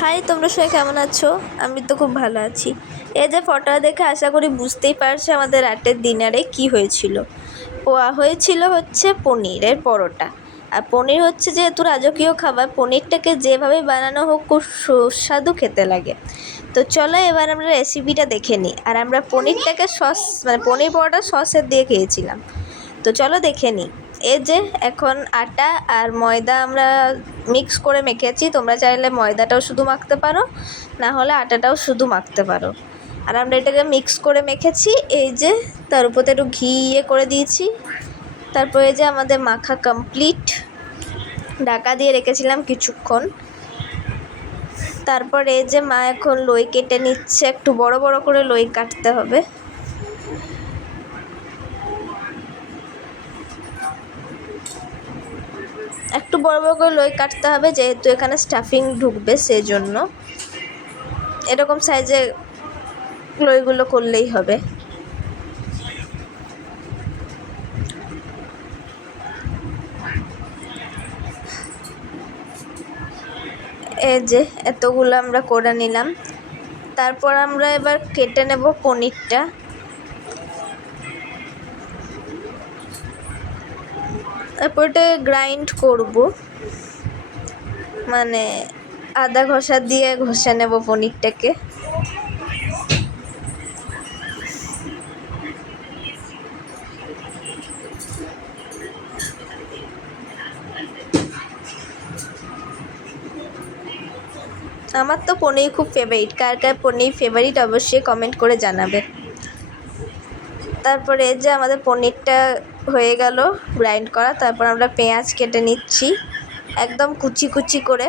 High, তোমরা সবাই কেমন আছো? আমি তো খুব ভালো আছি। এই যে ফটোটা দেখে আশা করি বুঝতেই পারছো আমাদের রাতের ডিনারে কি হয়েছিল। হয়েছিল হচ্ছে পনিরের পরোটা। আর পনির হচ্ছে যেহেতু রাজকীয় খাবার, পনিরটাকে যেভাবে বানানো হোক খুব সুস্বাদু খেতে লাগে। তো চলো এবার আমরা রেসিপিটা দেখে নিই। আর আমরা পনিরটাকে পনির পরোটা সসের দিয়ে খেয়েছিলাম। তো চলো দেখে নিই। এই যে এখন আটা আর ময়দা আমরা মিক্স করে মেখেছি। তোমরা চাইলে ময়দাটাও শুধু মাখতে পারো, না হলে আটাটাও শুধু মাখতে পারো। আর আমরা এটাকে মিক্স করে মেখেছি। এই যে তার উপরে একটু ঘি করে দিয়েছি। তারপরে যে আমাদের মাখা কমপ্লিট। ঢাকা দিয়ে রেখেছিলাম কিছুক্ষণ। তারপর এই যে মা এখন লই কেটে নিচ্ছে। একটু বড় বড় করে লই কাটতে হবে। একটু বড় বড় করে লই কাটতে হবে, যেহেতু এখানে স্টাফিং ঢুকবে সেজন্য। এরকম সাইজে লইগুলো করলেই হবে। এই যে এতগুলো আমরা করে নিলাম। তারপর আমরা এবার কেটে নেব পনিরটা। তারপর এটা গ্রাইন্ড করব, মানে আদা ঘষা দিয়ে ঘষে নেব পনিরটাকে। আমার তো পনির খুব ফেভারিট। কার কার পনির ফেভারিট অবশ্যই কমেন্ট করে জানাবে। তারপরে এই যে আমাদের পনিরটা হয়ে গেল গ্রাইন্ড করা। তারপর আমরা পেঁয়াজ কেটে নিচ্ছি একদম কুচি কুচি করে।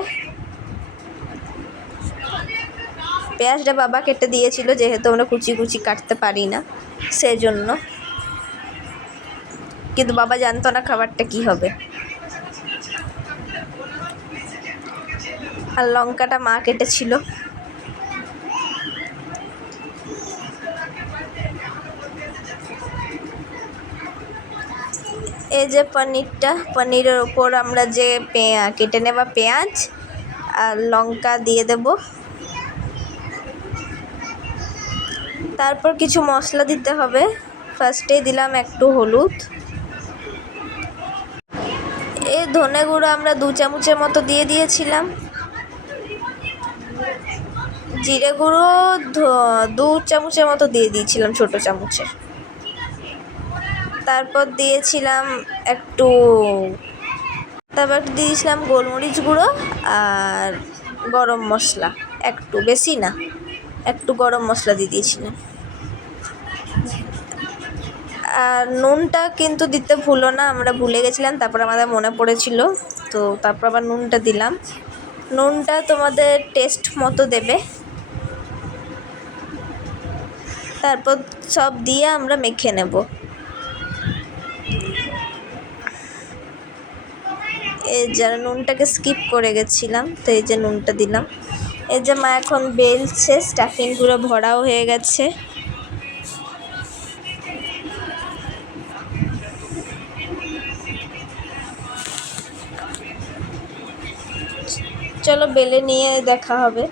পেঁয়াজটা বাবা কেটে দিয়েছিল, যেহেতু আমরা কুচি কুচি কাটতে পারি না সেজন্য। কিন্তু বাবা জানতো না খাবারটা কি হবে। আর লঙ্কাটা মা কেটেছিল। এই যে পনিরের ওপর আমরা যে কেটে নেওয়া পেঁয়াজ আর লঙ্কা দিয়ে দেব। তারপর কিছু মশলা দিতে হবে। ফার্স্টে দিলাম একটু হলুদ। এই ধনে গুঁড়ো আমরা 2 চামচের মতো দিয়ে দিয়েছিলাম। জিরে গুঁড়ো 2 চামচের মতো দিয়ে দিয়েছিলাম, ছোটো চামচের। তারপর দিয়েছিলাম তারপর দিয়েছিলাম গোলমরিচ গুঁড়ো আর গরম মশলা একটু, বেশি না, একটু গরম মশলা দিয়ে দিয়েছিলাম। আর নুনটা কিন্তু দিতে ভুলো না, আমরা ভুলে গেছিলাম, তারপর আমাদের মনে পড়েছিল, তো তারপর আবার নুনটা দিলাম। নুনটা তোমাদের টেস্ট মতো দেবে। তারপর সব দিয়ে আমরা মেখে নেব। এই যারা নুনটাকে স্কিপ করে গেছিলাম, তো এই যে নুনটা দিলাম। এই যে মা এখন বেলছে, স্টাফিংগুলো ভরাও হয়ে গেছে। চলো বেলে নিয়ে দেখা হবে।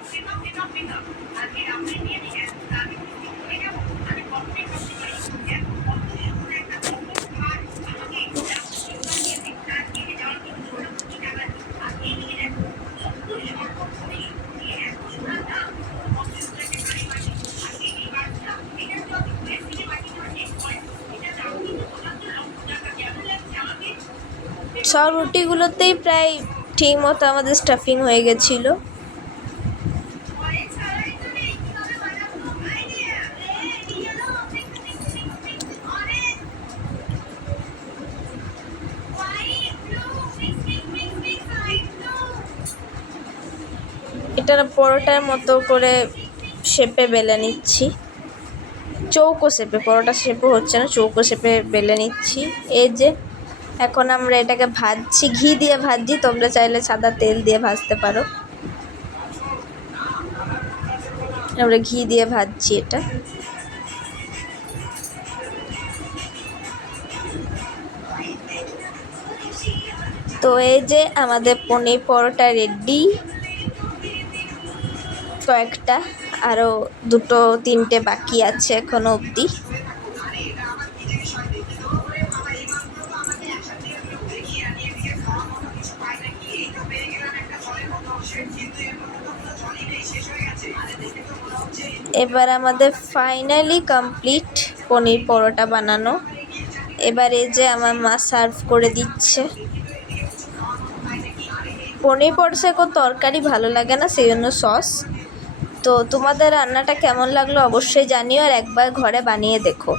সব রুটিগুলোতেই প্রায় ঠিক মতো আমাদের স্টাফিং হয়ে গেছিলো। এটা পরোটার মতো করে শেপে বেলে নিচ্ছি, চৌকো শেপে। পরোটা শেপও হচ্ছে না, চৌকো শেপে বেলে নিচ্ছি। এই যে এখন আমরা এটাকে ভাজছি, ঘি দিয়ে ভাজছি, তোমরা চাইলে সাদা তেল দিয়ে ভাজতে পারো। আমরা ঘি দিয়ে ভাজছি এটা। তো এই যে আমাদের পনির পরোটা রেডি। কয়েকটা, আরও 2-3টে বাকি আছে এখনো অবধি। এবার আমাদের ফাইনালি কমপ্লিট পনির পরোটা বানানো। এবার এই যে আমার মা সার্ভ করে দিচ্ছে। পনির পরোটায় কোনো তরকারি ভালো লাগে না, সেই জন্য সস। তো তোমাদের রান্নাটা কেমন লাগলো অবশ্যই জানিও, আর একবার ঘরে বানিয়ে দেখো।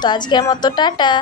তো আজকের মতো টাটা।